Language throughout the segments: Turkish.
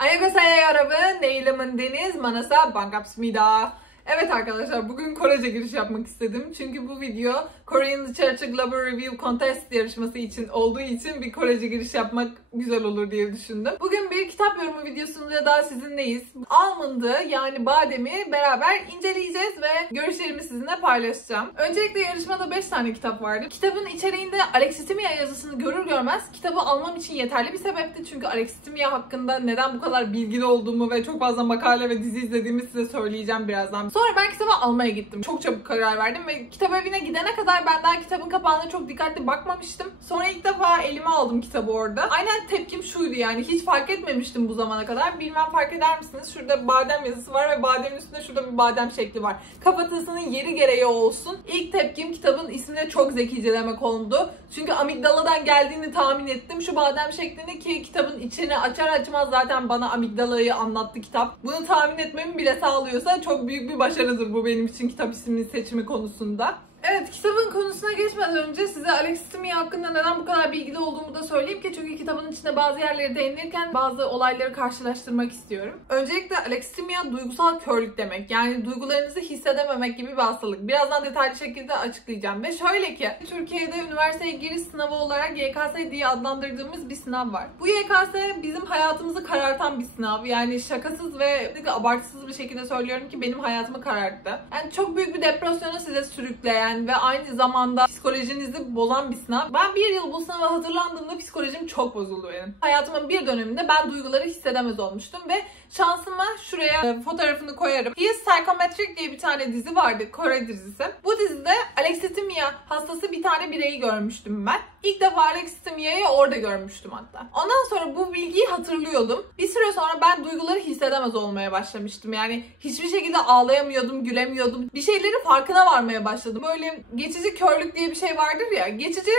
Annyeonghaseyo 여러분, 내 이름은 Deniz, 만나서 반갑습니다. Evet arkadaşlar, bugün Korece giriş yapmak istedim. Çünkü bu video Korean Literature Global Review Contest yarışması için olduğu için bir Korece giriş yapmak güzel olur diye düşündüm. Bugün bir kitap yorumu videosunda daha sizinleyiz. Almond'ı yani bademi beraber inceleyeceğiz ve görüşlerimi sizinle paylaşacağım. Öncelikle yarışmada 5 tane kitap vardı. Kitabın içeriğinde Alexithymia yazısını görür görmez kitabı almam için yeterli bir sebepti. Çünkü Alexithymia hakkında neden bu kadar bilgili olduğumu ve çok fazla makale ve dizi izlediğimi size söyleyeceğim birazdan. Sonra ben kitabı almaya gittim. Çok çabuk karar verdim ve kitap evine gidene kadar ben daha kitabın kapağına çok dikkatli bakmamıştım. Sonra ilk defa elime aldım kitabı orada. Aynen tepkim şuydu, yani hiç fark etmemiştim bu zamana kadar. Bilmem fark eder misiniz? Şurada badem yazısı var ve bademin üstünde şurada bir badem şekli var. Kafatasının yeri gereği olsun. İlk tepkim kitabın ismine çok zekice demek oldu. Çünkü amigdaladan geldiğini tahmin ettim. Şu badem şeklini ki kitabın içini açar açmaz zaten bana amigdalayı anlattı kitap. Bunu tahmin etmemi bile sağlıyorsa çok büyük bir başarıdır bu benim için kitap ismini seçimi konusunda. Evet, kitabın konusuna geçmeden önce size Alexithymia hakkında neden bu kadar bilgili olduğumu da söyleyeyim ki çünkü kitabın içinde bazı yerleri değinirken bazı olayları karşılaştırmak istiyorum. Öncelikle Alexithymia duygusal körlük demek. Yani duygularınızı hissedememek gibi bir hastalık. Birazdan detaylı şekilde açıklayacağım. Ve şöyle ki Türkiye'de üniversiteye giriş sınavı olarak YKS diye adlandırdığımız bir sınav var. Bu YKS bizim hayatımızı karartan bir sınav. Yani şakasız ve abartısız bir şekilde söylüyorum ki benim hayatımı kararttı. Yani çok büyük bir depresyona size sürükleyen ve aynı zamanda psikolojinizi bozan bir sınav. Ben bir yıl bu sınava hazırlandığımda psikolojim çok bozuldu benim. Hayatımın bir döneminde ben duyguları hissedemez olmuştum ve şansıma şuraya fotoğrafını koyarım. He is Psychometric diye bir tane dizi vardı, Kore dizisi. Bu dizide Alexithymia hastası bir tane bireyi görmüştüm ben. İlk defa Alexithymia'yı orada görmüştüm hatta. Ondan sonra bu bilgiyi hatırlıyordum. Bir süre sonra ben duyguları hissedemez olmaya başlamıştım. Yani hiçbir şekilde ağlayamıyordum, gülemiyordum. Bir şeylerin farkına varmaya başladım. Böyle geçici körlük diye bir şey vardır ya. Geçici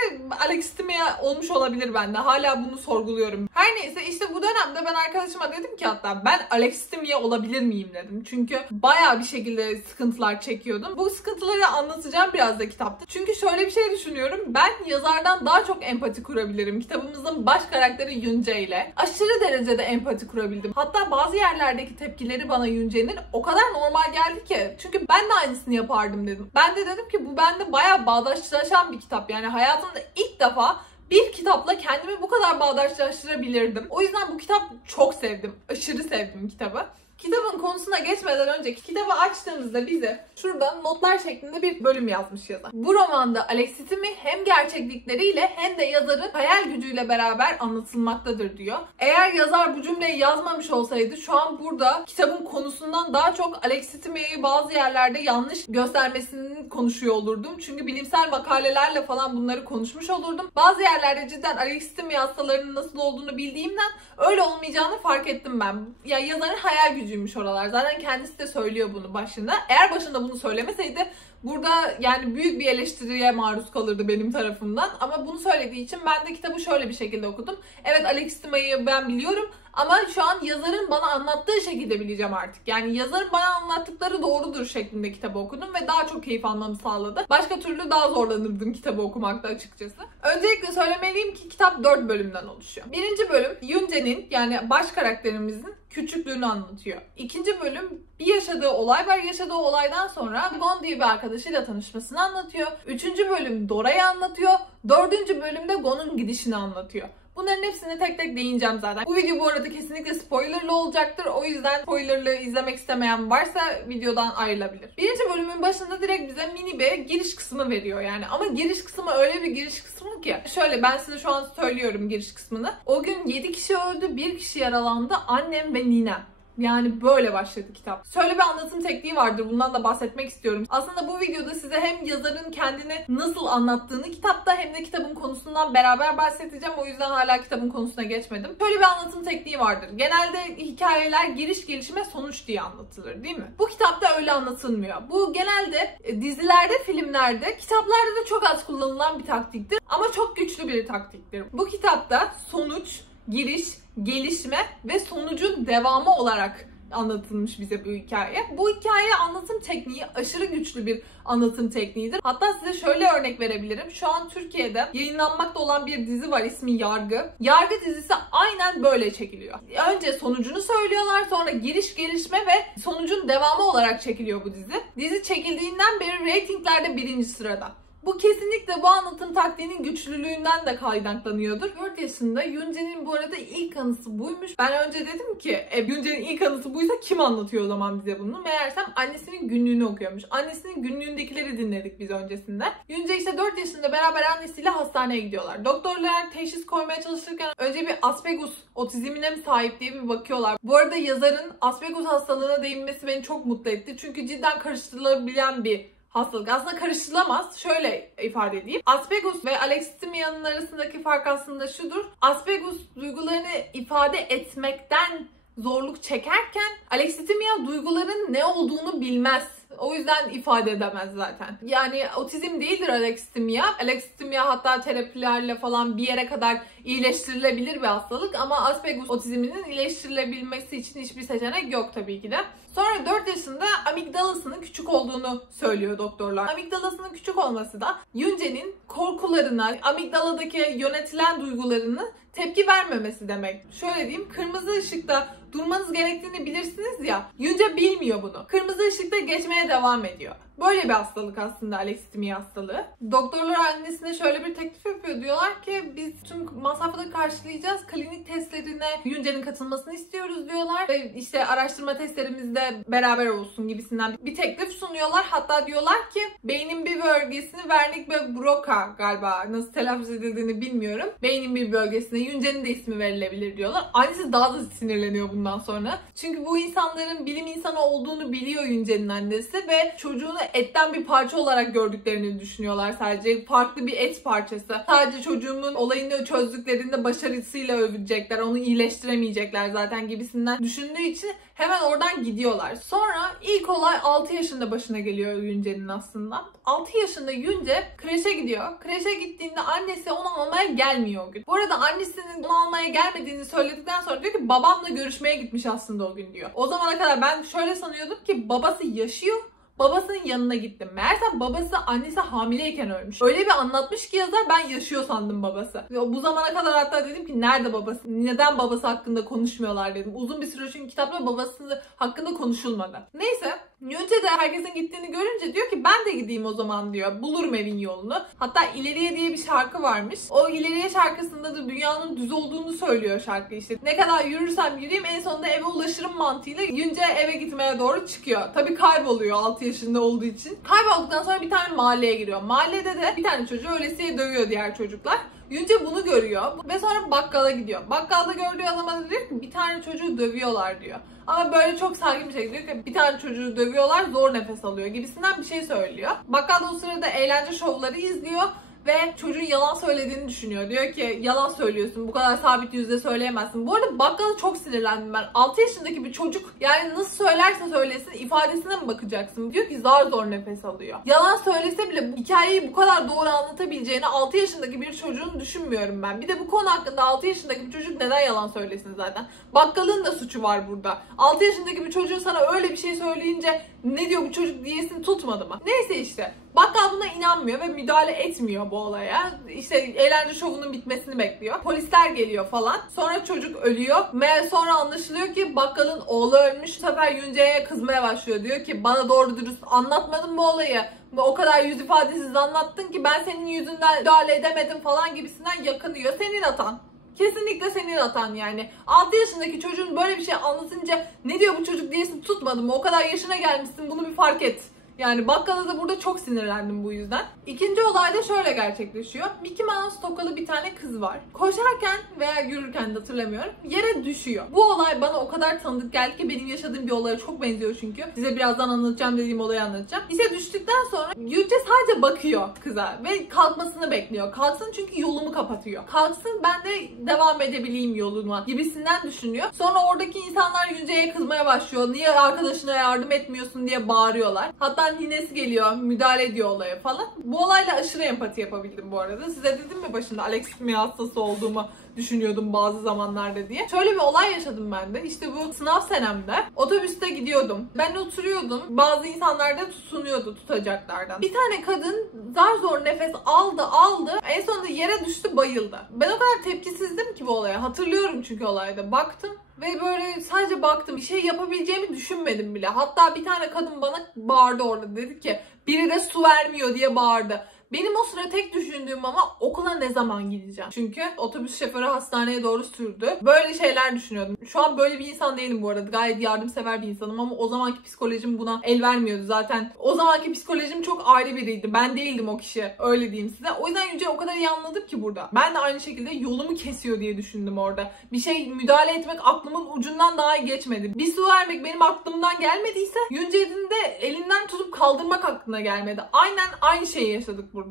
Alexithymia olmuş olabilir bende. Hala bunu sorguluyorum. Her neyse işte bu dönemde ben arkadaşıma dedim ki hatta ben Alexithymia olabilir miyim dedim. Çünkü bayağı bir şekilde sıkıntılar çekiyordum. Bu sıkıntıları anlatacağım biraz da kitapta. Çünkü şöyle bir şey düşünüyorum. Ben yazardan daha çok empati kurabilirim. Kitabımızın baş karakteri Yoonjae ile. Aşırı derecede empati kurabildim. Hatta bazı yerlerdeki tepkileri bana Yoonjae'nin o kadar normal geldi ki. Çünkü ben de aynısını yapardım dedim. Ben de dedim ki bu bende bayağı bağdaşlaşan bir kitap. Yani hayatımda ilk defa bir kitapla kendimi bu kadar bağdaşlaştırabilirdim. O yüzden bu kitap çok sevdim. Aşırı sevdim kitabı. Kitabın konusuna geçmeden önce kitabı açtığımızda bize şurada notlar şeklinde bir bölüm yazmış yazar. Bu romanda Alexithymia hem gerçeklikleriyle hem de yazarın hayal gücüyle beraber anlatılmaktadır diyor. Eğer yazar bu cümleyi yazmamış olsaydı şu an burada kitabın konusundan daha çok Alexithymia'yı bazı yerlerde yanlış göstermesini konuşuyor olurdum. Çünkü bilimsel makalelerle falan bunları konuşmuş olurdum. Bazı yerlerde cidden Alexithymia hastalarının nasıl olduğunu bildiğimden öyle olmayacağını fark ettim ben. Ya yazarın hayal gücüymüş oralar. Zaten kendisi de söylüyor bunu başında. Eğer başında bunu söylemeseydi burada yani büyük bir eleştiriye maruz kalırdı benim tarafımdan. Ama bunu söylediği için ben de kitabı şöyle bir şekilde okudum. Evet, Alexithymia'yı ben biliyorum ama şu an yazarın bana anlattığı şekilde bileceğim artık. Yani yazarın bana anlattıkları doğrudur şeklinde kitabı okudum ve daha çok keyif almamı sağladı. Başka türlü daha zorlanırdım kitabı okumakta açıkçası. Öncelikle söylemeliyim ki kitap 4 bölümden oluşuyor. Birinci bölüm Yoonjae'nin yani baş karakterimizin küçüklüğünü anlatıyor. İkinci bölüm bir yaşadığı olay var. Yaşadığı olaydan sonra Gon diye bir arkadaşıyla tanışmasını anlatıyor. Üçüncü bölüm Dora'yı anlatıyor. Dördüncü bölümde Gon'un gidişini anlatıyor. Bunların hepsini tek tek değineceğim zaten. Bu video bu arada kesinlikle spoilerlı olacaktır. O yüzden spoilerlı izlemek istemeyen varsa videodan ayrılabilir. Birinci bölümün başında direkt bize mini bir giriş kısmı veriyor yani. Ama giriş kısmı öyle bir giriş kısmı ki. Şöyle ben size şu an söylüyorum giriş kısmını. O gün 7 kişi öldü, 1 kişi yaralandı. Annem ve ninem. Yani böyle başladı kitap. Şöyle bir anlatım tekniği vardır. Bundan da bahsetmek istiyorum. Aslında bu videoda size hem yazarın kendini nasıl anlattığını kitapta hem de kitabın konusundan beraber bahsedeceğim. O yüzden hala kitabın konusuna geçmedim. Şöyle bir anlatım tekniği vardır. Genelde hikayeler giriş, gelişme, sonuç diye anlatılır değil mi? Bu kitapta öyle anlatılmıyor. Bu genelde dizilerde, filmlerde, kitaplarda da çok az kullanılan bir taktiktir. Ama çok güçlü bir taktiktir. Bu kitapta sonuç, giriş, gelişme ve sonucun devamı olarak anlatılmış bize bu hikaye. Bu hikaye anlatım tekniği aşırı güçlü bir anlatım tekniğidir. Hatta size şöyle örnek verebilirim. Şu an Türkiye'de yayınlanmakta olan bir dizi var, ismi Yargı. Yargı dizisi aynen böyle çekiliyor. Önce sonucunu söylüyorlar, sonra giriş, gelişme ve sonucun devamı olarak çekiliyor bu dizi. Dizi çekildiğinden beri reytinglerde 1. sırada. Bu kesinlikle bu anlatım taktiğinin güçlülüğünden de kaynaklanıyordur. 4 yaşında Yoonjae'nin bu arada ilk anısı buymuş. Ben önce dedim ki Yoonjae'nin ilk anısı buysa kim anlatıyor o zaman bize bunu? Meğersem annesinin günlüğünü okuyormuş. Annesinin günlüğündekileri dinledik biz öncesinde. Yoonjae işte 4 yaşında beraber annesiyle hastaneye gidiyorlar. Doktorlar teşhis koymaya çalışırken önce bir Aspergus otizmine mi sahip diye bir bakıyorlar. Bu arada yazarın Aspergus hastalığına değinmesi beni çok mutlu etti. Çünkü cidden karıştırılabilen bir hastalık. Aslında karıştırılamaz. Şöyle ifade edeyim. Aspergus ve Alexithymya'nın arasındaki fark aslında şudur. Aspergus duygularını ifade etmekten zorluk çekerken Alexithymia duyguların ne olduğunu bilmez. O yüzden ifade edemez zaten. Yani otizm değildir Alexithymia. Alexithymia hatta terapilerle falan bir yere kadar iyileştirilebilir bir hastalık ama Aspergus otizminin iyileştirilebilmesi için hiçbir seçenek yok tabii ki de. Sonra 4 yaşında amigdalasının küçük olduğunu söylüyor doktorlar. Amigdalasının küçük olması da Yoonjae'nin korkularına, amigdaladaki yönetilen duygularını tepki vermemesi demek. Şöyle diyeyim, kırmızı ışıkta durmanız gerektiğini bilirsiniz ya. Yoonjae bilmiyor bunu. Kırmızı ışıkta geçmeye devam ediyor. Böyle bir hastalık aslında Alexithymia hastalığı. Doktorlar annesine şöyle bir teklif yapıyor. Diyorlar ki biz tüm masrafları karşılayacağız. Klinik testlerine Yoonjae'nin katılmasını istiyoruz diyorlar. Ve işte araştırma testlerimizde beraber olsun gibisinden bir teklif sunuyorlar. Hatta diyorlar ki beynin bir bölgesini Wernicke ve Broca galiba nasıl telaffuz edildiğini bilmiyorum. Beynin bir bölgesine Yoonjae'nin de ismi verilebilir diyorlar. Annesi daha da sinirleniyor bundan sonra. Çünkü bu insanların bilim insanı olduğunu biliyor Yoonjae'nin annesi ve çocuğunu etten bir parça olarak gördüklerini düşünüyorlar sadece. Farklı bir et parçası. Sadece çocuğumun olayını çözdüklerinde başarısıyla övecekler. Onu iyileştiremeyecekler zaten gibisinden düşündüğü için hemen oradan gidiyorlar. Sonra ilk olay 6 yaşında başına geliyor Yoonjae'nin aslında. 6 yaşında Yoonjae kreşe gidiyor. Kreşe gittiğinde annesi onu almaya gelmiyor o gün. Bu arada annesinin onu almaya gelmediğini söyledikten sonra diyor ki babamla görüşmeye gitmiş aslında o gün diyor. O zamana kadar ben şöyle sanıyordum ki babası yaşıyor. Babasının yanına gittim. Meğerse babası annesi hamileyken ölmüş. Öyle bir anlatmış ki yazar ben yaşıyor sandım babası. Ve bu zamana kadar hatta dedim ki nerede babası? Neden babası hakkında konuşmuyorlar dedim. Uzun bir süre çünkü kitapta babası hakkında konuşulmadı. Neyse. Yoonjae de herkesin gittiğini görünce diyor ki ben de gideyim o zaman diyor. Bulurum evin yolunu. Hatta İleriye diye bir şarkı varmış. O İleriye şarkısında da dünyanın düz olduğunu söylüyor şarkı işte. Ne kadar yürürsem yürüyeyim en sonunda eve ulaşırım mantığıyla Yoonjae eve gitmeye doğru çıkıyor. Tabii kayboluyor 6 yaşında olduğu için. Kaybolduktan sonra bir tane mahalleye giriyor. Mahallede de bir tane çocuğu öylesiye dövüyor diğer çocuklar. Yoonjae bunu görüyor ve sonra bakkala gidiyor. Bakkalda gördüğü adama da diyor ki bir tane çocuğu dövüyorlar diyor. Ama böyle çok sakin bir şekilde diyor ki bir tane çocuğu dövüyorlar zor nefes alıyor gibisinden bir şey söylüyor. Bakkal da o sırada eğlence şovları izliyor. Ve çocuğun yalan söylediğini düşünüyor. Diyor ki yalan söylüyorsun. Bu kadar sabit yüzde söyleyemezsin. Bu arada bakkala çok sinirlendim ben. 6 yaşındaki bir çocuk yani nasıl söylerse söylesin ifadesine mi bakacaksın? Diyor ki zar zor nefes alıyor. Yalan söylese bile bu hikayeyi bu kadar doğru anlatabileceğini 6 yaşındaki bir çocuğun düşünmüyorum ben. Bir de bu konu hakkında 6 yaşındaki bir çocuk neden yalan söylesin zaten? Bakkalın da suçu var burada. 6 yaşındaki bir çocuğun sana öyle bir şey söyleyince ne diyor bu çocuk diyesin tutmadı mı? Neyse işte. Bakkal buna inanmıyor ve müdahale etmiyor bu olaya. İşte eğlence şovunun bitmesini bekliyor. Polisler geliyor falan. Sonra çocuk ölüyor. Ve sonra anlaşılıyor ki bakkalın oğlu ölmüş. Bu sefer Yoonjae'ye kızmaya başlıyor. Diyor ki bana doğru dürüst anlatmadın bu olayı. O kadar yüz ifadesiz anlattın ki ben senin yüzünden müdahale edemedim falan gibisinden yakınıyor. Senin hatan. Kesinlikle senin hatan yani. 6 yaşındaki çocuğun böyle bir şey anlatınca ne diyor bu çocuk diyesin tutmadı mı? O kadar yaşına gelmişsin bunu bir fark et. Yani bakkala da burada çok sinirlendim bu yüzden. İkinci olay da şöyle gerçekleşiyor. Mickey Mouse tokalı bir tane kız var. Koşarken veya yürürken de hatırlamıyorum. Yere düşüyor. Bu olay bana o kadar tanıdık geldi ki benim yaşadığım bir olaya çok benziyor çünkü. Size birazdan anlatacağım dediğim olayı anlatacağım. İşte düştükten sonra Yoonjae sadece bakıyor kıza ve kalkmasını bekliyor. Kalksın çünkü yolumu kapatıyor. Kalksın ben de devam edebileyim yoluma gibisinden düşünüyor. Sonra oradaki insanlar Yoonjae'ye kızmaya başlıyor. Niye arkadaşına yardım etmiyorsun diye bağırıyorlar. Hatta Ardından ninesi geliyor, müdahale ediyor olaya falan. Bu olayla aşırı empati yapabildim bu arada. Size dedim mi başında Alexithymia hastası olduğumu düşünüyordum bazı zamanlarda diye. Şöyle bir olay yaşadım ben de. İşte bu sınav senemde otobüste gidiyordum. Ben oturuyordum. Bazı insanlar da tutunuyordu tutacaklardan. Bir tane kadın zar zor nefes aldı. En sonunda yere düştü, bayıldı. Ben o kadar tepkisizdim ki bu olaya. Hatırlıyorum çünkü olayda. Baktım ve böyle sadece baktım. Bir şey yapabileceğimi düşünmedim bile. Hatta bir tane kadın bana bağırdı orada. Dedi ki biri de su vermiyor diye bağırdı. Benim o sıra tek düşündüğüm ama okula ne zaman gideceğim? Çünkü otobüs şoförü hastaneye doğru sürdü. Böyle şeyler düşünüyordum. Şu an böyle bir insan değilim bu arada. Gayet yardımsever bir insanım ama o zamanki psikolojim buna el vermiyordu zaten. O zamanki psikolojim çok ayrı biriydi. Ben değildim o kişi. Öyle diyeyim size. O yüzden Yüce'yi o kadar iyi anladım ki burada. Ben de aynı şekilde yolumu kesiyor diye düşündüm orada. Bir şey müdahale etmek aklımın ucundan daha geçmedi. Bir su vermek benim aklımdan gelmediyse Yüce'nin de elinden tutup kaldırmak aklına gelmedi. Aynen aynı şeyi yaşadık burada.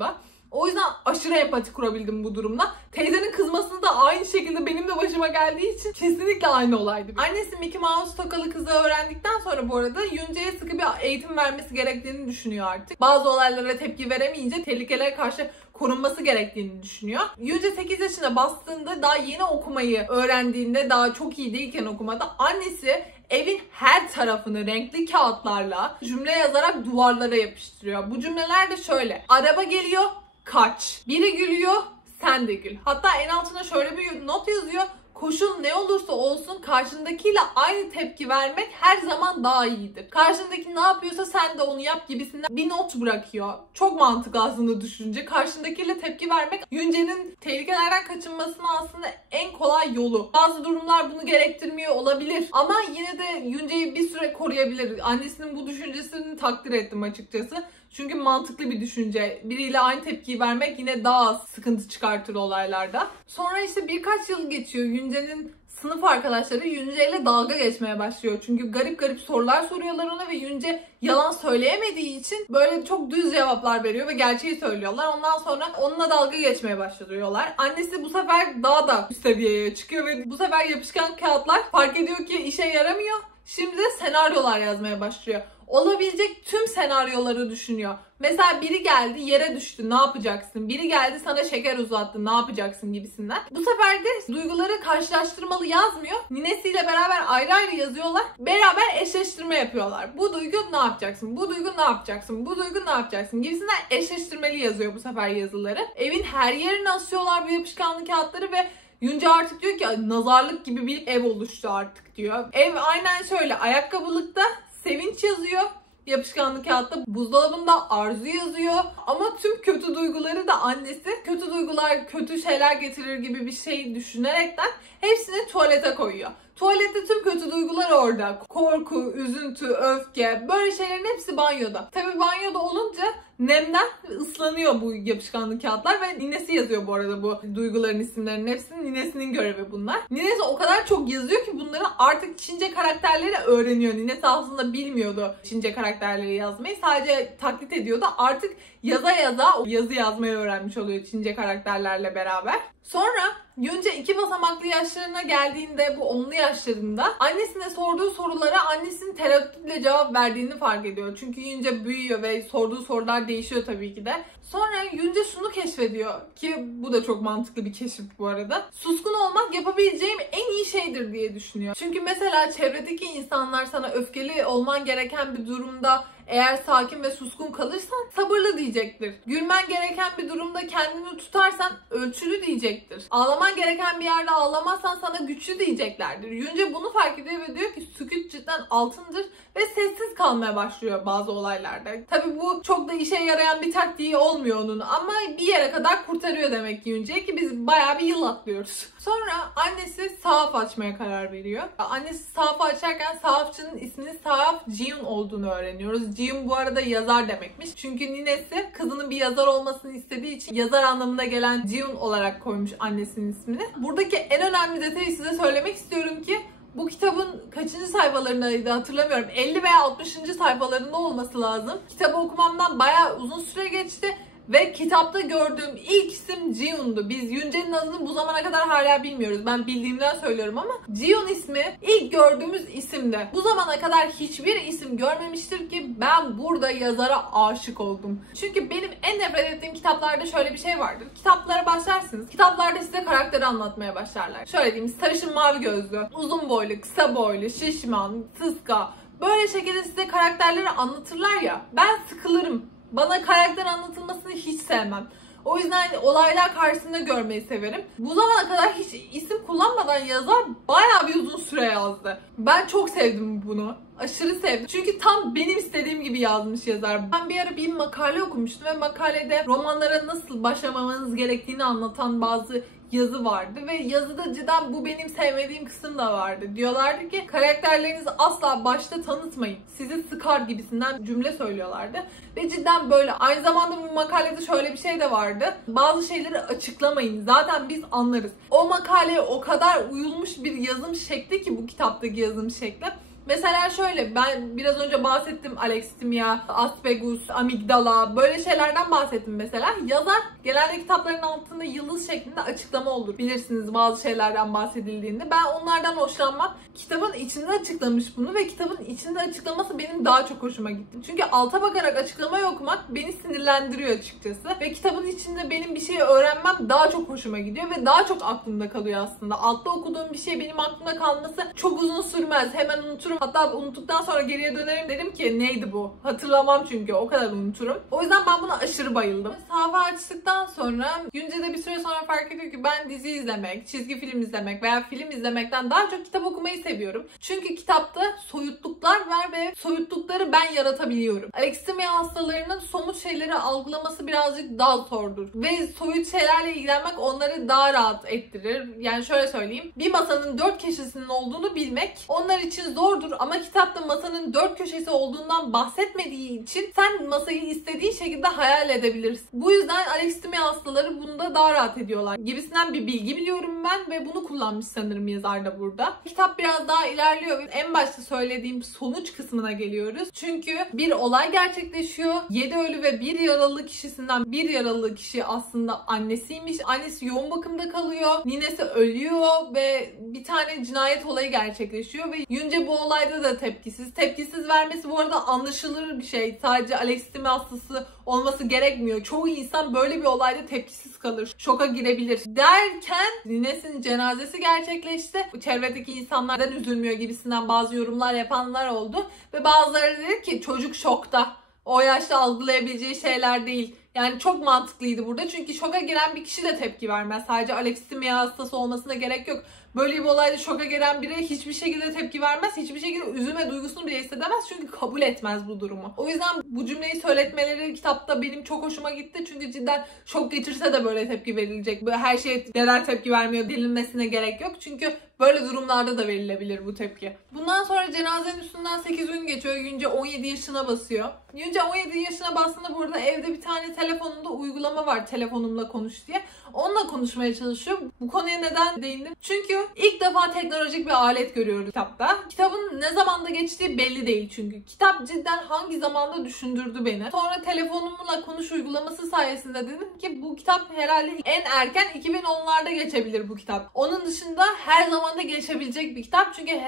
O yüzden aşırı empati kurabildim bu durumda. Teyzenin kızmasını da aynı şekilde benim de başıma geldiği için kesinlikle aynı olaydı. Annesi Mickey Mouse tokalı kızı öğrendikten sonra bu arada Yunce'ye sıkı bir eğitim vermesi gerektiğini düşünüyor artık. Bazı olaylara tepki veremeyince tehlikelere karşı korunması gerektiğini düşünüyor. Yunce 8 yaşına bastığında, daha yeni okumayı öğrendiğinde, daha çok iyi değilken okumada, annesi evin her tarafını renkli kağıtlarla cümle yazarak duvarlara yapıştırıyor. Bu cümleler de şöyle: araba geliyor, kaç. Biri gülüyor, sen de gül. Hatta en altına şöyle bir not yazıyor: koşul ne olursa olsun karşındakiyle aynı tepki vermek her zaman daha iyidir. Karşındaki ne yapıyorsa sen de onu yap gibisinden bir not bırakıyor. Çok mantıklı aslında düşünce. Karşındakiyle tepki vermek Yunce'nin tehlikelerden kaçınmasının aslında en kolay yolu. Bazı durumlar bunu gerektirmiyor olabilir ama yine de Yunce'yi bir süre koruyabilir. Annesinin bu düşüncesini takdir ettim açıkçası. Çünkü mantıklı bir düşünce. Biriyle aynı tepkiyi vermek yine daha az sıkıntı çıkartır olaylarda. Sonra işte birkaç yıl geçiyor. Yunce'nin sınıf arkadaşları Yunce ile dalga geçmeye başlıyor. Çünkü garip garip sorular soruyorlar ona ve Yunce yalan söyleyemediği için böyle çok düz cevaplar veriyor ve gerçeği söylüyorlar. Ondan sonra onunla dalga geçmeye başlıyorlar. Annesi bu sefer daha da üst seviyeye çıkıyor ve bu sefer yapışkan kağıtlar fark ediyor ki işe yaramıyor. Şimdi de senaryolar yazmaya başlıyor. Olabilecek tüm senaryoları düşünüyor. Mesela biri geldi, yere düştü, ne yapacaksın? Biri geldi, sana şeker uzattı, ne yapacaksın gibisinden. Bu sefer de duyguları karşılaştırmalı yazmıyor. Ninesiyle beraber ayrı ayrı yazıyorlar. Beraber eşleştirme yapıyorlar. Bu duygu ne yapacaksın? Bu duygu ne yapacaksın? Bu duygu ne yapacaksın? Gibisinden eşleştirmeli yazıyor bu sefer yazıları. Evin her yerine asıyorlar bu yapışkanlı kağıtları ve Yunce artık diyor ki nazarlık gibi bir ev oluştu artık diyor. Ev aynen şöyle: ayakkabılıkta sevinç yazıyor, yapışkanlı kağıtta, buzdolabında arzu yazıyor. Ama tüm kötü duyguları da annesi kötü duygular kötü şeyler getirir gibi bir şey düşünerekten hepsini tuvalete koyuyor. Tuvalette tüm kötü duygular orada. Korku, üzüntü, öfke, böyle şeylerin hepsi banyoda. Tabii banyoda olunca nemden ıslanıyor bu yapışkanlı kağıtlar ve ninesi yazıyor bu arada bu duyguların isimlerinin hepsini. Ninesinin görevi bunlar. Ninesi o kadar çok yazıyor ki bunları artık Çince karakterleri öğreniyor. Ninesi aslında bilmiyordu Çince karakterleri yazmayı. Sadece taklit ediyordu. Artık yaza yaza o yazı yazmayı öğrenmiş oluyor Çince karakterlerle beraber. Sonra Yunce 2 basamaklı yaşlarına geldiğinde, bu 10'lu yaşlarında, annesine sorduğu sorulara annesinin tereddütle cevap verdiğini fark ediyor. Çünkü Yunce büyüyor ve sorduğu sorular değişiyor tabii ki de. Sonra Yunce şunu keşfediyor ki bu da çok mantıklı bir keşif bu arada. Suskun olmak yapabileceğim en iyi şeydir diye düşünüyor. Çünkü mesela çevredeki insanlar sana öfkeli olman gereken bir durumda eğer sakin ve suskun kalırsan sabırlı diyecektir. Gülmen gereken bir durumda kendini tutarsan ölçülü diyecektir. Ağlaman gereken bir yerde ağlamazsan sana güçlü diyeceklerdir. Yunce bunu fark ediyor ve diyor ki sükût cidden altındır ve sessiz kalmaya başlıyor bazı olaylarda. Tabii bu çok da işe yarayan bir taktiği olmuyor onun ama bir yere kadar kurtarıyor demek ki Yunce'yi, ki biz bayağı bir yıl atlıyoruz. Sonra annesi sahaf açmaya karar veriyor. Annesi sahafı açarken sahafçının isminin Sahaf Ji-yoon olduğunu öğreniyoruz. Ji-yoon bu arada yazar demekmiş. Çünkü ninesi kızının bir yazar olmasını istediği için yazar anlamına gelen Ji-yoon olarak koymuş annesinin ismini. Buradaki en önemli detayı size söylemek istiyorum ki bu kitabın kaçıncı sayfalarındaydı hatırlamıyorum. 50 veya 60. sayfalarında olması lazım. Kitabı okumamdan bayağı uzun süre geçti. Ve kitapta gördüğüm ilk isim Ji-hoon'du. Biz Yoonjae'nin adını bu zamana kadar hala bilmiyoruz. Ben bildiğimden söylüyorum ama Ji-hoon ismi ilk gördüğümüz isimdi. Bu zamana kadar hiçbir isim görmemiştir ki ben burada yazara aşık oldum. Çünkü benim en nefret ettiğim kitaplarda şöyle bir şey vardır. Kitaplara başlarsınız. Kitaplarda size karakteri anlatmaya başlarlar. Şöyle diyeyim, sarışın mavi gözlü, uzun boylu, kısa boylu, şişman, sıska. Böyle şekilde size karakterleri anlatırlar ya. Ben sıkılırım. Bana karakter anlatılmasını hiç sevmem. O yüzden olaylar karşısında görmeyi severim. Bu zamana kadar hiç isim kullanmadan yazar bayağı bir uzun süre yazdı. Ben çok sevdim bunu. Aşırı sevdim. Çünkü tam benim istediğim gibi yazmış yazar. Ben bir ara bir makale okumuştum ve makalede romanlara nasıl başlamamanız gerektiğini anlatan bazı yazı vardı ve yazıda cidden bu benim sevmediğim kısım da vardı. Diyorlardı ki karakterlerinizi asla başta tanıtmayın. Sizi sıkar gibisinden cümle söylüyorlardı. Ve cidden böyle. Aynı zamanda bu makalede şöyle bir şey de vardı. Bazı şeyleri açıklamayın. Zaten biz anlarız. O makaleye o kadar uyulmuş bir yazım şekli ki bu kitaptaki yazım şekli. Mesela şöyle, ben biraz önce bahsettim, Alexithymia, Asphagus, Amygdala, böyle şeylerden bahsettim mesela. Yazar genelde kitapların altında yıldız şeklinde açıklama olur. Bilirsiniz bazı şeylerden bahsedildiğinde. Ben onlardan hoşlanmam. Kitabın içinde açıklamış bunu ve kitabın içinde açıklaması benim daha çok hoşuma gitti. Çünkü alta bakarak açıklamayı okumak beni sinirlendiriyor açıkçası. Ve kitabın içinde benim bir şeyi öğrenmem daha çok hoşuma gidiyor ve daha çok aklımda kalıyor aslında. Altta okuduğum bir şey benim aklımda kalması çok uzun sürmez. Hemen unuturum. Hatta unuttuktan sonra geriye dönerim, derim ki neydi bu? Hatırlamam çünkü o kadar unuturum. O yüzden ben buna aşırı bayıldım. Sayfa açtıktan sonra Yoonjae de bir süre sonra fark ediyor ki ben dizi izlemek, çizgi film izlemek veya film izlemekten daha çok kitap okumayı seviyorum. Çünkü kitapta soyutluklar var ve soyutlukları ben yaratabiliyorum. Alexithymia hastalarının somut şeyleri algılaması birazcık daha zordur. Ve soyut şeylerle ilgilenmek onları daha rahat ettirir. Yani şöyle söyleyeyim. Bir masanın 4 köşesinin olduğunu bilmek onlar için zordur ama kitapta masanın 4 köşesi olduğundan bahsetmediği için sen masayı istediğin şekilde hayal edebilirsin. Bu yüzden Alexithymia hastaları bunda daha rahat ediyorlar gibisinden bir bilgi biliyorum ben ve bunu kullanmış sanırım yazar da burada. Kitap biraz daha ilerliyor ve en başta söylediğim sonuç kısmına geliyoruz. Çünkü bir olay gerçekleşiyor. 7 ölü ve 1 yaralı kişisinden bir yaralı kişi aslında annesiymiş. Annesi yoğun bakımda kalıyor. Ninesi ölüyor ve bir tane cinayet olayı gerçekleşiyor ve Yoonjae bu olayda da tepkisiz. Tepkisiz vermesi bu arada anlaşılır bir şey. Sadece Alexithymia hastası olması gerekmiyor. Çoğu insan böyle bir olayda tepkisiz kalır. Şoka girebilir. Derken Nines'in cenazesi gerçekleşti. Çevredeki insanlardan üzülmüyor gibisinden bazı yorumlar yapanlar oldu. Ve bazıları dedi ki çocuk şokta. O yaşta algılayabileceği şeyler değil. Yani çok mantıklıydı burada. Çünkü şoka giren bir kişi de tepki vermez. Sadece Alexithymia hastası olmasına gerek yok. Böyle bir olayda şoka giren biri hiçbir şekilde tepki vermez. Hiçbir şekilde üzülme duygusunu bile hissedemez. Çünkü kabul etmez bu durumu. O yüzden bu cümleyi söyletmeleri kitapta benim çok hoşuma gitti. Çünkü cidden şok geçirse de böyle tepki verilecek. Böyle her şeye neden tepki vermiyor denilmesine gerek yok. Çünkü böyle durumlarda da verilebilir bu tepki. Bundan sonra cenazenin üstünden 8 gün geçiyor. Yoonjae 17 yaşına basıyor. Yoonjae 17 yaşına bastığında burada evde bir tane telefonunda uygulama var. Telefonumla konuş diye. Onunla konuşmaya çalışıyor. Bu konuya neden değindim? Çünkü ilk defa teknolojik bir alet görüyoruz kitapta. Kitabın ne zamanda geçtiği belli değil çünkü. Kitap cidden hangi zamanda düşündürdü beni. Sonra telefonumla konuş uygulaması sayesinde dedim ki bu kitap herhalde en erken 2010'larda geçebilir bu kitap. Onun dışında her zamanda geçebilecek bir kitap. Çünkü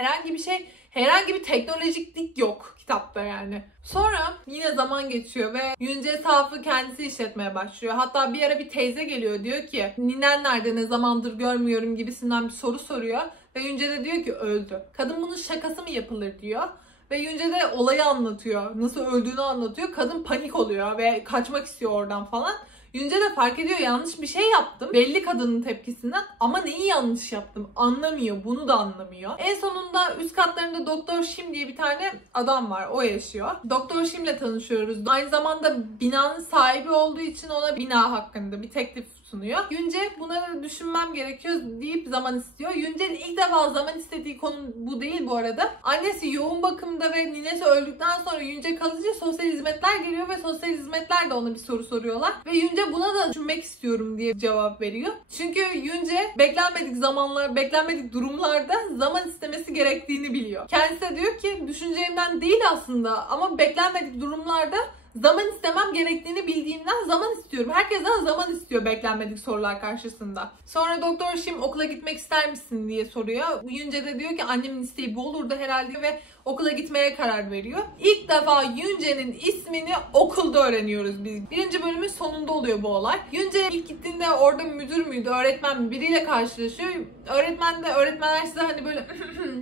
herhangi bir teknolojiklik yok kitapta yani. Sonra yine zaman geçiyor ve Yoonjae sahafı kendisi işletmeye başlıyor. Hatta bir ara bir teyze geliyor, diyor ki ninen nerede, ne zamandır görmüyorum gibisinden bir soru soruyor. Ve Yoonjae de diyor ki öldü. Kadın bunun şakası mı yapılır diyor. Ve Yoonjae de olayı anlatıyor. Nasıl öldüğünü anlatıyor. Kadın panik oluyor ve kaçmak istiyor oradan falan. Yoonjae de fark ediyor yanlış bir şey yaptım. Belli kadının tepkisinden ama neyi yanlış yaptım anlamıyor. Bunu da anlamıyor. En sonunda üst katlarında Doktor Shim diye bir tane adam var. O yaşıyor. Doktor Shim'le tanışıyoruz. Aynı zamanda binanın sahibi olduğu için ona bina hakkında bir teklif sunuyor. Yoonjae bunları düşünmem gerekiyor deyip zaman istiyor. Yoonjae'nin ilk defa zaman istediği konu bu değil bu arada. Annesi yoğun bakımda ve ninesi öldükten sonra Yoonjae kalınca sosyal hizmetler geliyor ve sosyal hizmetler de ona bir soru soruyorlar. Ve Yoonjae buna da düşünmek istiyorum diye cevap veriyor. Çünkü Yoonjae beklenmedik durumlarda zaman istemesi gerektiğini biliyor. Kendisi de diyor ki düşüneceğimden değil aslında ama beklenmedik durumlarda zaman istemem gerektiğini bildiğimden zaman istiyorum. Herkesten zaman istiyor beklenmedik sorular karşısında. Sonra Doktor Shim okula gitmek ister misin diye soruyor. Yunce de diyor ki annemin isteği bu olurdu herhalde ve okula gitmeye karar veriyor. İlk defa Yunce'nin ismini okulda öğreniyoruz biz. Birinci bölümün sonunda oluyor bu olay. Yunce ilk gittiğinde orada müdür müydü, öğretmen mi biriyle karşılaşıyor. Öğretmenler size hani böyle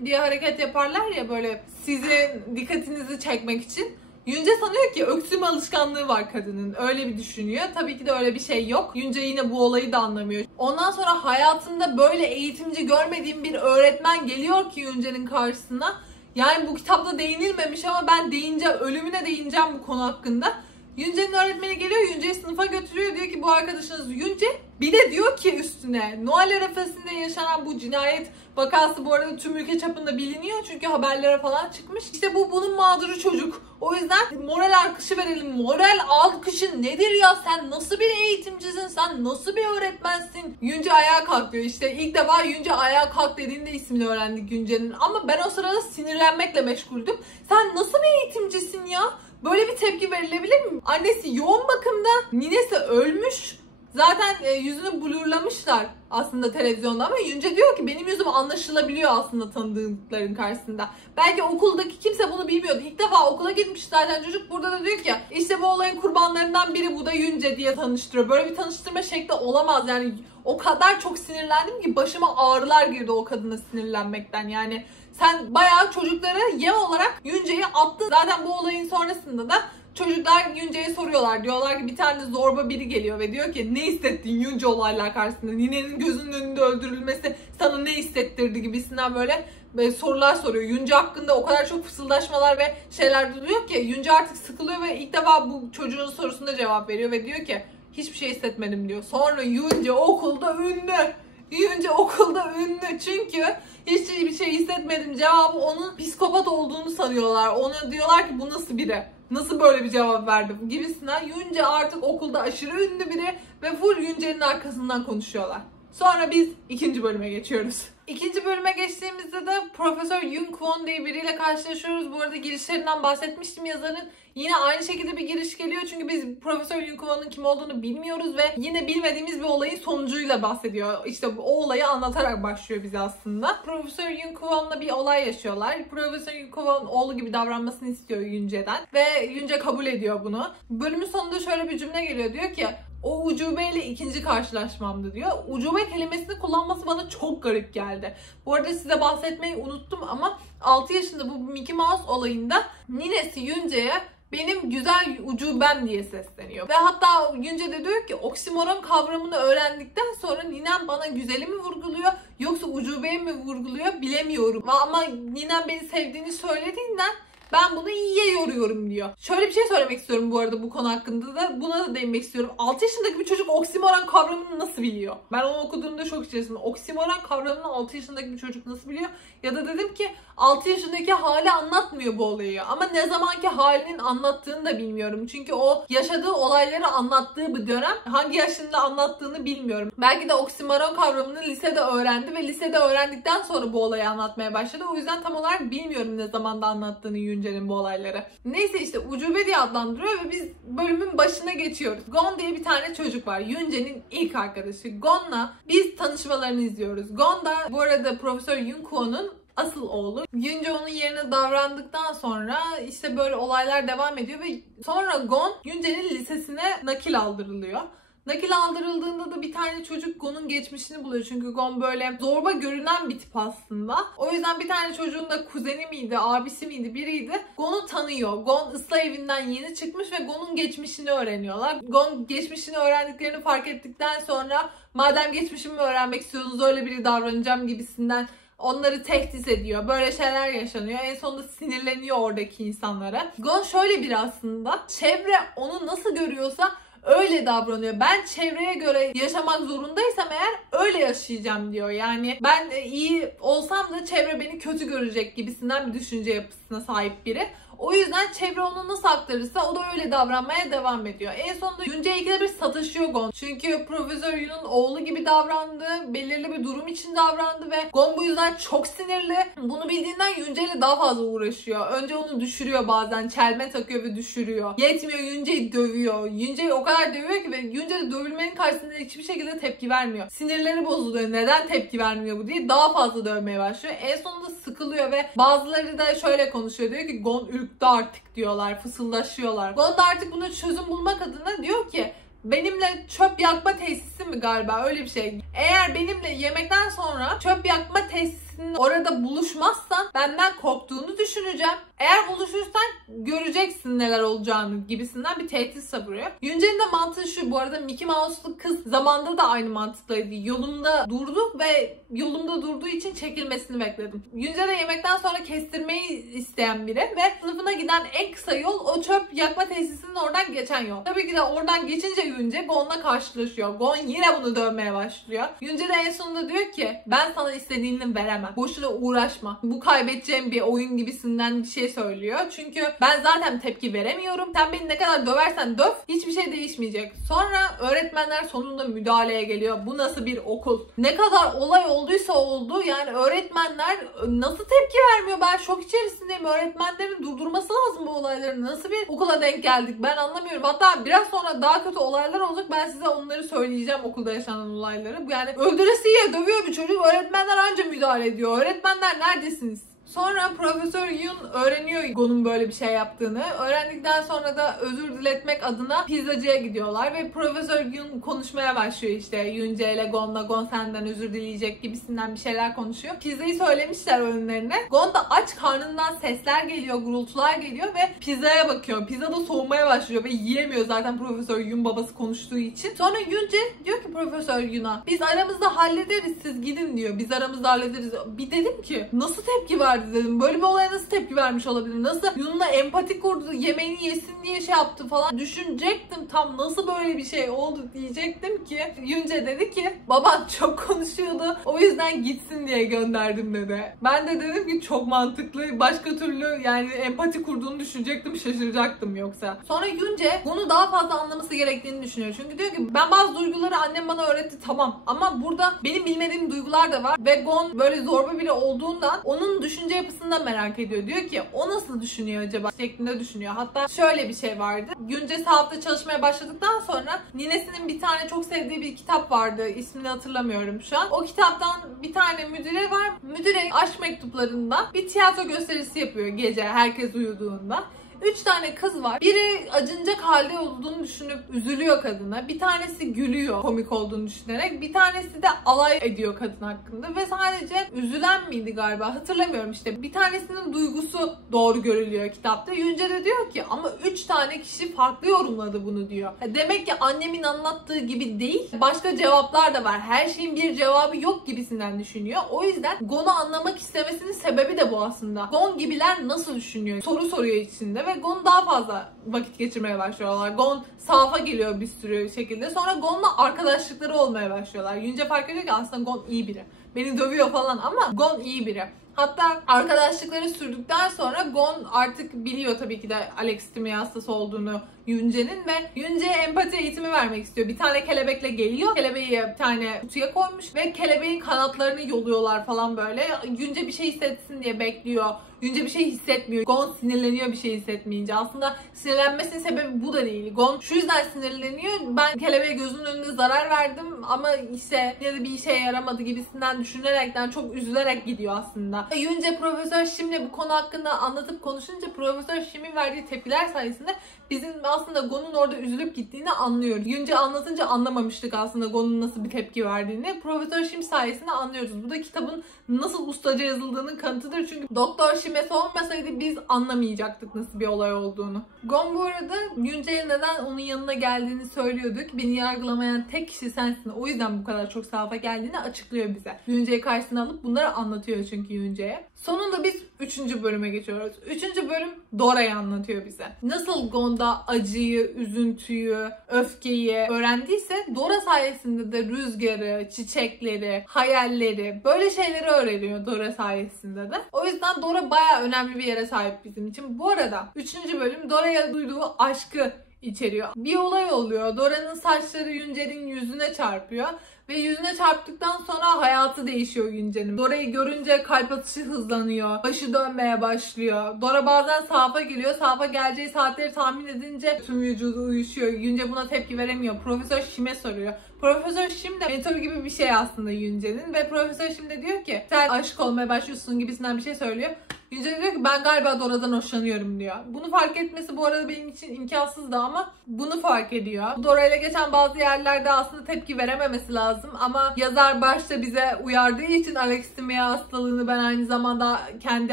diye hareket yaparlar ya böyle sizin dikkatinizi çekmek için. Yunce sanıyor ki öksürme alışkanlığı var kadının. Öyle bir düşünüyor. Tabii ki de öyle bir şey yok. Yunce yine bu olayı da anlamıyor. Ondan sonra hayatımda böyle eğitimci görmediğim bir öğretmen geliyor ki Yunce'nin karşısına. Yani bu kitapta değinilmemiş ama ben ölümüne değineceğim bu konu hakkında. Yunce'nin öğretmeni geliyor, Yunce'yi sınıfa götürüyor. Diyor ki bu arkadaşınız Yunce. Bir de diyor ki üstüne Noel arefesinde yaşanan bu cinayet vakası bu arada tüm ülke çapında biliniyor. Çünkü haberlere falan çıkmış. İşte bunun mağduru çocuk. O yüzden moral alkışı verelim. Moral alkışı nedir ya? Sen nasıl bir eğitimcisin? Sen nasıl bir öğretmensin? Yunce ayağa kalkıyor. İşte ilk defa Yunce ayağa kalk dediğinde ismini öğrendik Yunce'nin. Ama ben o sırada sinirlenmekle meşguldüm. Sen nasıl bir eğitimcisin ya? Böyle bir tepki verilebilir mi? Annesi yoğun bakımda, ninesi ölmüş. Zaten yüzünü blurlamışlar aslında televizyonda ama Yunce diyor ki benim yüzüm anlaşılabiliyor aslında tanıdıkların karşısında. Belki okuldaki kimse bunu bilmiyordu. İlk defa okula gitmiş zaten çocuk. Burada da diyor ki işte bu olayın kurbanlarından biri bu da Yunce diye tanıştırıyor. Böyle bir tanıştırma şekli olamaz yani. O kadar çok sinirlendim ki başıma ağrılar girdi o kadına sinirlenmekten yani. Sen bayağı çocuklara yem olarak Yunce'yi attın. Zaten bu olayın sonrasında da çocuklar Yunce'ye soruyorlar. Diyorlar ki bir tane zorba biri geliyor ve diyor ki ne hissettin Yunce olaylar karşısında? Ninenin gözünün önünde öldürülmesi sana ne hissettirdi gibisinden böyle sorular soruyor. Yunce hakkında o kadar çok fısıldaşmalar ve şeyler duyuyor ki Yunce artık sıkılıyor ve ilk defa bu çocuğun sorusuna cevap veriyor ve diyor ki hiçbir şey hissetmedim diyor. Sonra Yunce okulda ünlü. Yunce okulda ünlü çünkü hiçbir şey hissetmedim cevabı onun psikopat olduğunu sanıyorlar. Ona diyorlar ki bu nasıl biri? Nasıl böyle bir cevap verdi gibisinden. Yunce artık okulda aşırı ünlü biri ve full Yunce'nin arkasından konuşuyorlar. Sonra biz ikinci bölüme geçiyoruz. İkinci bölüme geçtiğimizde de Profesör Yoon Kwon diye biriyle karşılaşıyoruz. Bu arada girişlerinden bahsetmiştim yazarın. Yine aynı şekilde bir giriş geliyor çünkü biz Profesör Yoon Kwon'un kim olduğunu bilmiyoruz ve yine bilmediğimiz bir olayın sonucuyla bahsediyor. İşte o olayı anlatarak başlıyor bize aslında. Profesör Yoon Kwon'la bir olay yaşıyorlar. Profesör Yoon Kwon oğlu gibi davranmasını istiyor Yunce'den ve Yunce kabul ediyor bunu. Bölümün sonunda şöyle bir cümle geliyor, diyor ki o ucubeyle ikinci karşılaşmamdı diyor. Ucube kelimesini kullanması bana çok garip geldi. Bu arada size bahsetmeyi unuttum ama 6 yaşında bu Mickey Mouse olayında ninesi Yunce'ye benim güzel ucubem diye sesleniyor. Ve hatta Yunce de diyor ki oksimoron kavramını öğrendikten sonra ninem bana güzeli mi vurguluyor yoksa ucubeyi mi vurguluyor bilemiyorum. Ama ninem beni sevdiğini söylediğinden ben bunu iyiye yoruyorum diyor. Şöyle bir şey söylemek istiyorum bu arada bu konu hakkında da. Buna da değinmek istiyorum. 6 yaşındaki bir çocuk oksimoron kavramını nasıl biliyor? Ben onu okuduğumda şok içerisinde. Oksimoron kavramını 6 yaşındaki bir çocuk nasıl biliyor? Ya da dedim ki 6 yaşındaki hali anlatmıyor bu olayı. Ama ne zamanki halinin anlattığını da bilmiyorum. Çünkü o yaşadığı olayları anlattığı bir dönem. Hangi yaşında anlattığını bilmiyorum. Belki de oksimoron kavramını lisede öğrendi ve lisede öğrendikten sonra bu olayı anlatmaya başladı. O yüzden tam olarak bilmiyorum ne zamanda anlattığını Yunce'nin bu olayları. Neyse işte ucube diye adlandırıyor ve biz bölümün başına geçiyoruz. Gon diye bir tane çocuk var. Yunce'nin ilk arkadaşı. Gon'la biz tanışmalarını izliyoruz. Gon da bu arada Profesör Yoon Kwon'un asıl oğlu. Yunce onun yerine davrandıktan sonra işte böyle olaylar devam ediyor ve sonra Gon Yunce'nin lisesine nakil aldırılıyor. Nakil aldırıldığında da bir tane çocuk Gon'un geçmişini buluyor. Çünkü Gon böyle zorba görünen bir tip aslında. O yüzden bir tane çocuğun da kuzeni miydi, abisi miydi, biriydi. Gon'u tanıyor. Gon ıslah evinden yeni çıkmış ve Gon'un geçmişini öğreniyorlar. Gon geçmişini öğrendiklerini fark ettikten sonra madem geçmişimi öğrenmek istiyorsunuz öyle biri davranacağım gibisinden onları tehdit ediyor. Böyle şeyler yaşanıyor. En sonunda sinirleniyor oradaki insanlara. Gon şöyle biri aslında. Çevre onu nasıl görüyorsa öyle davranıyor. Ben çevreye göre yaşamak zorundaysam eğer öyle yaşayacağım diyor. Yani ben iyi olsam da çevre beni kötü görecek gibisinden bir düşünce yapısına sahip biri. O yüzden çevre onu nasıl aktarırsa o da öyle davranmaya devam ediyor. En sonunda Yoonjae ikide bir sataşıyor Gon. Çünkü Profesör Yoon'un oğlu gibi davrandı. Belirli bir durum için davrandı ve Gon bu yüzden çok sinirli. Bunu bildiğinden Yoonjae ile daha fazla uğraşıyor. Önce onu düşürüyor bazen. Çelme takıyor ve düşürüyor. Yetmiyor, Yoonjae'yi dövüyor. Yoonjae'yi o kadar dövüyor ki ve Yoonjae de dövülmenin karşısında hiçbir şekilde tepki vermiyor. Sinirleri bozuluyor. Neden tepki vermiyor bu diye daha fazla dövmeye başlıyor. En sonunda sıkılıyor ve bazıları da şöyle konuşuyor. Diyor ki Gon ürktü artık diyorlar. Fısıldaşıyorlar. Gon da artık buna çözüm bulmak adına diyor ki benimle çöp yakma tesisi mi galiba öyle bir şey. Eğer benimle yemekten sonra çöp yakma tesisinin orada buluşmazsan benden korktuğunu düşüneceğim. Eğer buluşursan göreceksin neler olacağını gibisinden bir tehdit savuruyor. Yoonjae'nin de mantığı şu, bu arada Mickey Mouse'lu kız zamanda da aynı mantıktaydı. Yolumda durdu ve yolumda durduğu için çekilmesini bekledim. Yoonjae de yemekten sonra kestirmeyi isteyen biri ve sınıfına giden en kısa yol o çöp yakma tesisinin oradan geçen yol. Tabii ki de oradan geçince Yoonjae Gon'la karşılaşıyor. Gon yine bunu dövmeye başlıyor. Yoonjae de en sonunda diyor ki ben sana istediğini veremem. Boşuna uğraşma. Bu kaybedeceğim bir oyun gibisinden bir şey söylüyor. Çünkü ben zaten tepki veremiyorum. Sen beni ne kadar döversen döv hiçbir şey değişmeyecek. Sonra öğretmenler sonunda müdahaleye geliyor. Bu nasıl bir okul? Ne kadar olay olduysa oldu. Yani öğretmenler nasıl tepki vermiyor? Ben şok içerisindeyim. Öğretmenlerin durdurması lazım bu olayları. Nasıl bir okula denk geldik? Ben anlamıyorum. Hatta biraz sonra daha kötü olaylar olacak. Ben size onları söyleyeceğim, okulda yaşanan olayları. Yani öldüresiye dövüyor bir çocuk. Öğretmenler anca müdahale ediyor. Öğretmenler neredesiniz? Sonra Profesör Yoon öğreniyor Gon'un böyle bir şey yaptığını. Öğrendikten sonra da özür diletmek adına pizzacıya gidiyorlar ve Profesör Yoon konuşmaya başlıyor işte Yoonjae ile Gon'la. Gon senden özür dileyecek gibisinden bir şeyler konuşuyor. Pizzayı söylemişler önlerine. Gon da aç, karnından sesler geliyor, gurultular geliyor ve pizzaya bakıyor. Pizza da soğumaya başlıyor ve yiyemiyor zaten Profesör Yoon babası konuştuğu için. Sonra Yoonjae diyor ki Profesör Yoon'a biz aramızda hallederiz, siz gidin diyor. Biz aramızda hallederiz. Bir dedim ki nasıl tepki verdi dedim. Böyle bir olaya nasıl tepki vermiş olabilir? Nasıl Yoon'la empati kurdu, yemeğini yesin diye şey yaptı falan. Düşünecektim tam nasıl böyle bir şey oldu diyecektim ki Yoonjae dedi ki baban çok konuşuyordu. O yüzden gitsin diye gönderdim dedi. Ben de dedim ki çok mantıklı. Başka türlü yani empati kurduğunu düşünecektim, şaşıracaktım yoksa. Sonra Yoonjae bunu daha fazla anlaması gerektiğini düşünüyor. Çünkü diyor ki ben bazı duyguları annem bana öğretti tamam ama burada benim bilmediğim duygular da var ve Gon böyle zorba biri olduğundan onun düşünce yapısından merak ediyor. Diyor ki o nasıl düşünüyor acaba şeklinde düşünüyor. Hatta şöyle bir şey vardı. Yoonjae sahafta çalışmaya başladıktan sonra ninesinin bir tane çok sevdiği bir kitap vardı. İsmini hatırlamıyorum şu an. O kitaptan bir tane müdüre var. Müdüre aşk mektuplarında bir tiyatro gösterisi yapıyor gece herkes uyuduğunda. 3 tane kız var. Biri acınacak halde olduğunu düşünüp üzülüyor kadına. Bir tanesi gülüyor komik olduğunu düşünerek. Bir tanesi de alay ediyor kadın hakkında. Ve sadece üzülen miydi galiba hatırlamıyorum işte. Bir tanesinin duygusu doğru görülüyor kitapta. Yoonjae de diyor ki ama 3 tane kişi farklı yorumladı bunu diyor. Demek ki annemin anlattığı gibi değil. Başka cevaplar da var. Her şeyin bir cevabı yok gibisinden düşünüyor. O yüzden Gon'u anlamak istemesinin sebebi de bu aslında. Gon gibiler nasıl düşünüyor? Soru soruyor içinde ve Gon daha fazla vakit geçirmeye başlıyorlar. Gon sahafa geliyor bir sürü şekilde. Sonra Gon'la arkadaşlıkları olmaya başlıyorlar. Yoonjae fark ediyor ki aslında Gon iyi biri. Beni dövüyor falan ama Gon iyi biri. Hatta arkadaşlıkları sürdükten sonra Gon artık biliyor tabii ki de Alexithymia hastası olduğunu Yoonjae'nin ve Yoonjae'ye empati eğitimi vermek istiyor. Bir tane kelebekle geliyor. Kelebeği bir tane kutuya koymuş ve kelebeğin kanatlarını yoluyorlar falan böyle. Yoonjae bir şey hissetsin diye bekliyor. Yoonjae bir şey hissetmiyor. Gon sinirleniyor bir şey hissetmeyince. Aslında sinirlenmesinin sebebi bu da değil. Gon şu yüzden sinirleniyor. Ben kelebeğe gözünün önünde zarar verdim ama işte ya da bir işe yaramadı gibisinden düşünerekten çok üzülerek gidiyor aslında. Yoonjae Profesör Shim'le bu konu hakkında anlatıp konuşunca Profesör Shim'in verdiği tepkiler sayesinde bizim aslında Gon'un orada üzülüp gittiğini anlıyoruz. Yoonjae anlatınca anlamamıştık aslında Gon'un nasıl bir tepki verdiğini. Profesör Shim sayesinde anlıyoruz. Bu da kitabın nasıl ustaca yazıldığının kanıtıdır. Çünkü Doktor Shim'e olmasaydı biz anlamayacaktık nasıl bir olay olduğunu. Gon bu arada Yoonjae'ye neden onun yanına geldiğini söylüyordu ki beni yargılamayan tek kişi sensin. O yüzden bu kadar çok sahafa geldiğini açıklıyor bize. Yoonjae'yi karşısına alıp bunları anlatıyor çünkü Yoonjae'ye. Sonunda biz 3. bölüme geçiyoruz. 3. bölüm Dora'yı anlatıyor bize. Nasıl Gon'da acıyı, üzüntüyü, öfkeyi öğrendiyse Dora sayesinde de rüzgarı, çiçekleri, hayalleri böyle şeyleri öğreniyor Dora sayesinde de. O yüzden Dora bayağı önemli bir yere sahip bizim için. Bu arada 3. bölüm Dora'ya duyduğu aşkı içeriyor. Bir olay oluyor. Dora'nın saçları Yunce'nin yüzüne çarpıyor. Ve yüzüne çarptıktan sonra hayatı değişiyor Yunce'nin. Dora'yı görünce kalp atışı hızlanıyor. Başı dönmeye başlıyor. Dora bazen Saf'a geliyor. Saf'a geleceği saatleri tahmin edince tüm vücudu uyuşuyor. Yunce buna tepki veremiyor. Profesör Şim'e soruyor. Profesör Şim de mentor gibi bir şey aslında Yunce'nin. Ve Profesör Şim de diyor ki sen aşık olmaya başlıyorsun gibisinden bir şey söylüyor. Yunce diyor ki ben galiba Dora'dan hoşlanıyorum diyor. Bunu fark etmesi bu arada benim için imkansızdı ama bunu fark ediyor. Dora ile geçen bazı yerlerde aslında tepki verememesi lazım ama yazar başta bize uyardığı için Alexithymia hastalığını ben aynı zamanda kendi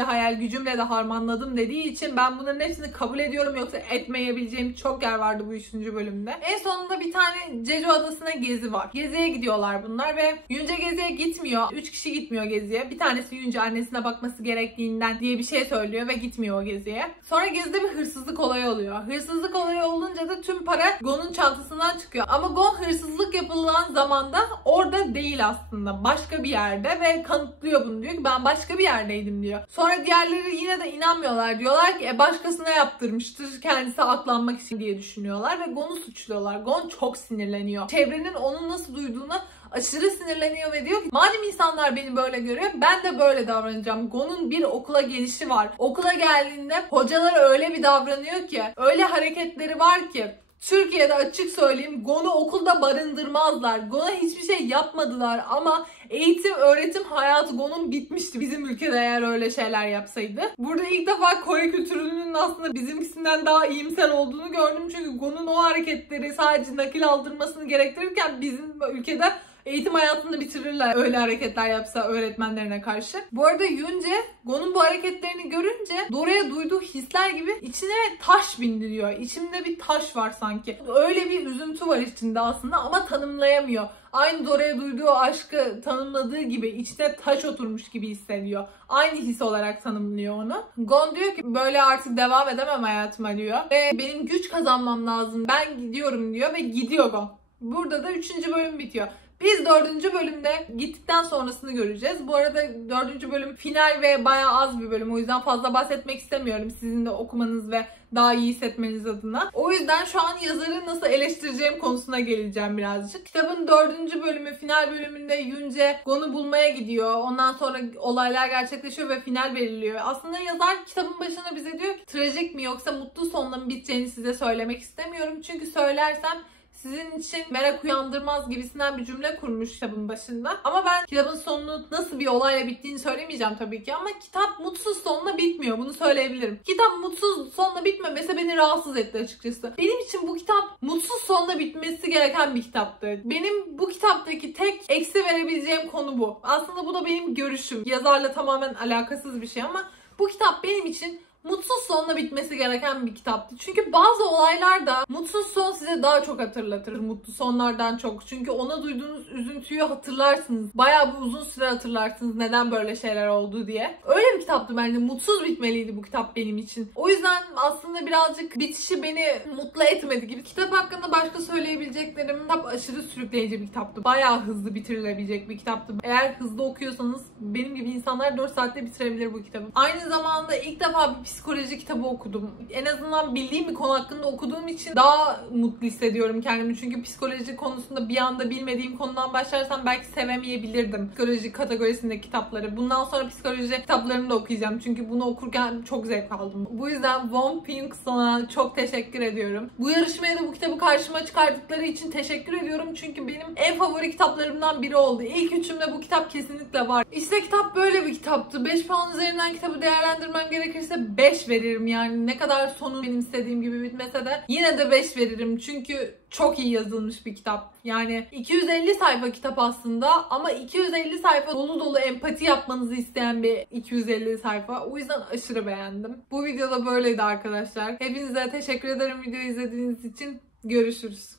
hayal gücümle de harmanladım dediği için ben bunların hepsini kabul ediyorum, yoksa etmeyebileceğim çok yer vardı bu 3. bölümde. En sonunda bir tane Jeju adasına gezi var. Geziye gidiyorlar bunlar ve Yunce geziye gitmiyor. 3 kişi gitmiyor geziye. Bir tanesi Yunce annesine bakması gerektiğinden diye bir şey söylüyor ve gitmiyor o geziye. Sonra gezide bir hırsızlık olayı oluyor. Hırsızlık olayı olunca da tüm para Gon'un çantasından çıkıyor. Ama Gon hırsızlık yapılan zamanda orada değil aslında. Başka bir yerde ve kanıtlıyor bunu, diyor ki ben başka bir yerdeydim diyor. Sonra diğerleri yine de inanmıyorlar. Diyorlar ki başkasına yaptırmıştır. Kendisi aklanmak için diye düşünüyorlar ve Gon'u suçluyorlar. Gon çok sinirleniyor. Çevrenin onun nasıl duyduğuna aşırı sinirleniyor ve diyor ki madem insanlar beni böyle görüyor ben de böyle davranacağım. Gon'un bir okula gelişi var. Okula geldiğinde hocalar öyle bir davranıyor ki, öyle hareketleri var ki Türkiye'de açık söyleyeyim Gon'u okulda barındırmazlar. Gon'a hiçbir şey yapmadılar ama eğitim, öğretim hayatı Gon'un bitmişti bizim ülkede eğer öyle şeyler yapsaydı. Burada ilk defa Kore kültürünün aslında bizimkisinden daha iyimser olduğunu gördüm. Çünkü Gon'un o hareketleri sadece nakil aldırmasını gerektirirken bizim ülkede eğitim hayatını bitirirler öyle hareketler yapsa öğretmenlerine karşı. Bu arada Yunce Gon'un bu hareketlerini görünce Dora'ya duyduğu hisler gibi içine taş bindiriyor. İçimde bir taş var sanki. Öyle bir üzüntü var içinde aslında ama tanımlayamıyor. Aynı Dora'ya duyduğu aşkı tanımladığı gibi içine taş oturmuş gibi hissediyor. Aynı his olarak tanımlıyor onu. Gon diyor ki böyle artık devam edemem hayatıma diyor. Ve benim güç kazanmam lazım. Ben gidiyorum diyor ve gidiyor Gon. Burada da 3. bölüm bitiyor. Biz 4. bölümde gittikten sonrasını göreceğiz. Bu arada 4. bölüm final ve bayağı az bir bölüm. O yüzden fazla bahsetmek istemiyorum sizin de okumanız ve daha iyi hissetmeniz adına. O yüzden şu an yazarı nasıl eleştireceğim konusuna geleceğim birazcık. Kitabın 4. bölümü, final bölümünde Yunce Gon'u bulmaya gidiyor. Ondan sonra olaylar gerçekleşiyor ve final veriliyor. Aslında yazar kitabın başına bize diyor ki trajik mi yoksa mutlu sonla mı biteceğini size söylemek istemiyorum. Çünkü söylersem sizin için merak uyandırmaz gibisinden bir cümle kurmuş kitabın başında. Ama ben kitabın sonunu nasıl bir olayla bittiğini söylemeyeceğim tabii ki ama kitap mutsuz sonla bitmiyor. Bunu söyleyebilirim. Kitap mutsuz sonla bitmemesi beni rahatsız etti açıkçası. Benim için bu kitap mutsuz sonla bitmesi gereken bir kitaptı. Benim bu kitaptaki tek eksi verebileceğim konu bu. Aslında bu da benim görüşüm. Yazarla tamamen alakasız bir şey ama bu kitap benim için mutsuz sonla bitmesi gereken bir kitaptı. Çünkü bazı olaylar da mutsuz son size daha çok hatırlatır mutlu sonlardan çok. Çünkü ona duyduğunuz üzüntüyü hatırlarsınız. Bayağı bir uzun süre hatırlarsınız neden böyle şeyler oldu diye. Öyle bir kitaptı bence. Mutsuz bitmeliydi bu kitap benim için. O yüzden aslında birazcık bitişi beni mutlu etmedi gibi. Kitap hakkında başka söyleyebileceklerim, kitap aşırı sürükleyici bir kitaptı. Bayağı hızlı bitirilebilecek bir kitaptı. Eğer hızlı okuyorsanız benim gibi insanlar 4 saatte bitirebilir bu kitabı. Aynı zamanda ilk defa bir psikoloji kitabı okudum. En azından bildiğim bir konu hakkında okuduğum için daha mutlu hissediyorum kendimi. Çünkü psikoloji konusunda bir anda bilmediğim konudan başlarsam belki sevemeyebilirdim. Psikoloji kategorisindeki kitapları. Bundan sonra psikoloji kitaplarını da okuyacağım. Çünkü bunu okurken çok zevk aldım. Bu yüzden Won Pyoungsung'a çok teşekkür ediyorum. Bu yarışmaya da bu kitabı karşıma çıkardıkları için teşekkür ediyorum. Çünkü benim en favori kitaplarımdan biri oldu. İlk üçümde bu kitap kesinlikle var. İşte kitap böyle bir kitaptı. 5 puan üzerinden kitabı değerlendirmem gerekirse 5 veririm yani. Ne kadar sonu benim istediğim gibi bitmese de yine de 5 veririm. Çünkü çok iyi yazılmış bir kitap. Yani 250 sayfa kitap aslında ama 250 sayfa dolu dolu empati yapmanızı isteyen bir 250 sayfa. O yüzden aşırı beğendim. Bu videoda böyleydi arkadaşlar. Hepinize teşekkür ederim videoyu izlediğiniz için. Görüşürüz.